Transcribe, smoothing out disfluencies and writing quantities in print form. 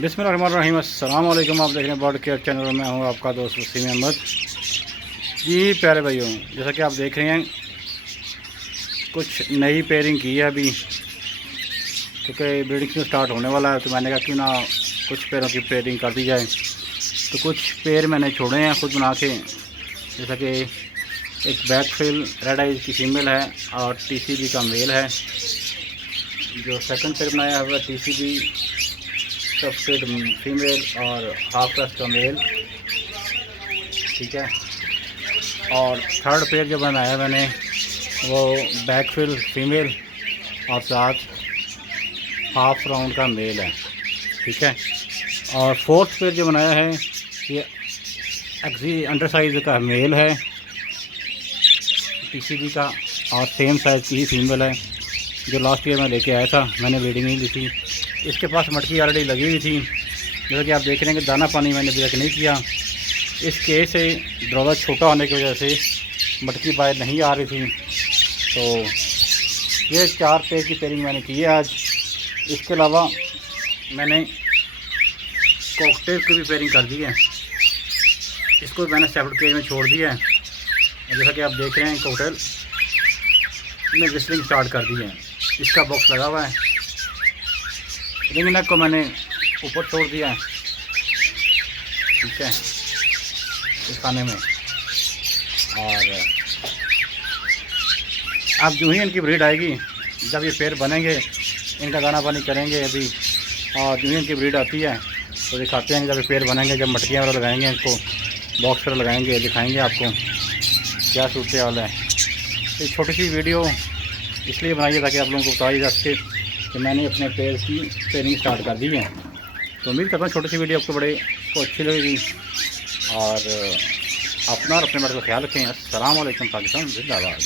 बिस्मिल्लाहिर्रहमानिर्रहीम। अस्सलाम वालेकुम। आप देख रहे हैं बर्ड केयर चैनल में हूँ आपका दोस्त वसीम अहमद। जी प्यारे भाइयों, जैसा कि आप देख रहे हैं कुछ नई पेयरिंग की है अभी, क्योंकि ब्रीडिंग स्टार्ट होने वाला है तो मैंने कहा क्यों ना कुछ पेयरों की पेयरिंग कर दी जाए। तो कुछ पेयर मैंने छोड़े हैं खुद बना के, जैसा कि एक बैकफिल रेड आइज की फीमेल है और टीसीबी का मेल है। जो सेकंड पेयर बनाया हुआ टीसीबी सफेद फीमेल और हाफ क्रस्ट का मेल, ठीक है। और थर्ड पेयर जो बनाया मैंने वो बैकफिल फीमेल और साथ हाफ राउंड का मेल है, ठीक है। और फोर्थ पेयर जो बनाया है ये एक्सी अंडर साइज़ का मेल है टीसीबी का, और सेम साइज़ की ही फीमेल है जो लास्ट ईयर में लेके आया था। मैंने ब्रीडिंग नहीं ली थी, इसके पास मटकी ऑलरेडी लगी हुई थी। जैसा कि आप देख रहे हैं कि दाना पानी मैंने अभी तक नहीं किया। इस केस से दरवाज़ा छोटा होने की वजह से मटकी बाहर नहीं आ रही थी। तो ये 4 पेयर की पेयरिंग मैंने की है आज। इसके अलावा मैंने कॉकटेल की भी पेयरिंग कर दी है, इसको मैंने सेपरेट केज में छोड़ दिया है। जैसा कि आप देख रहे हैं कॉकटेल ने विस्लिंग स्टार्ट कर दी है, इसका बॉक्स लगा हुआ है। रिंग नेक को मैंने ऊपर छोड़ दिया है, ठीक है, इस खाने में। और अब जो ही इनकी ब्रीड आएगी, जब ये पेयर बनेंगे इनका दाना पानी करेंगे अभी, और जो ही इनकी ब्रीड आती है तो दिखाते हैं। जब ये पेयर बनेंगे, जब मटकियाँ वगैरह लगाएंगे, इसको बॉक्स पर लगाएंगे, दिखाएंगे आपको क्या सूरत हाल है। एक छोटी सी वीडियो इसलिए बनाई है ताकि आप लोगों को बताई जा सके कि मैंने अपने पेयर की पेयरिंग स्टार्ट कर दी है। तो उम्मीद करता हूँ छोटी सी वीडियो आपको को अच्छी लगेगी। और अपना और अपने बड़े का ख्याल रखें। अस्सलाम वालेकुम। पाकिस्तान जिंदाबाद।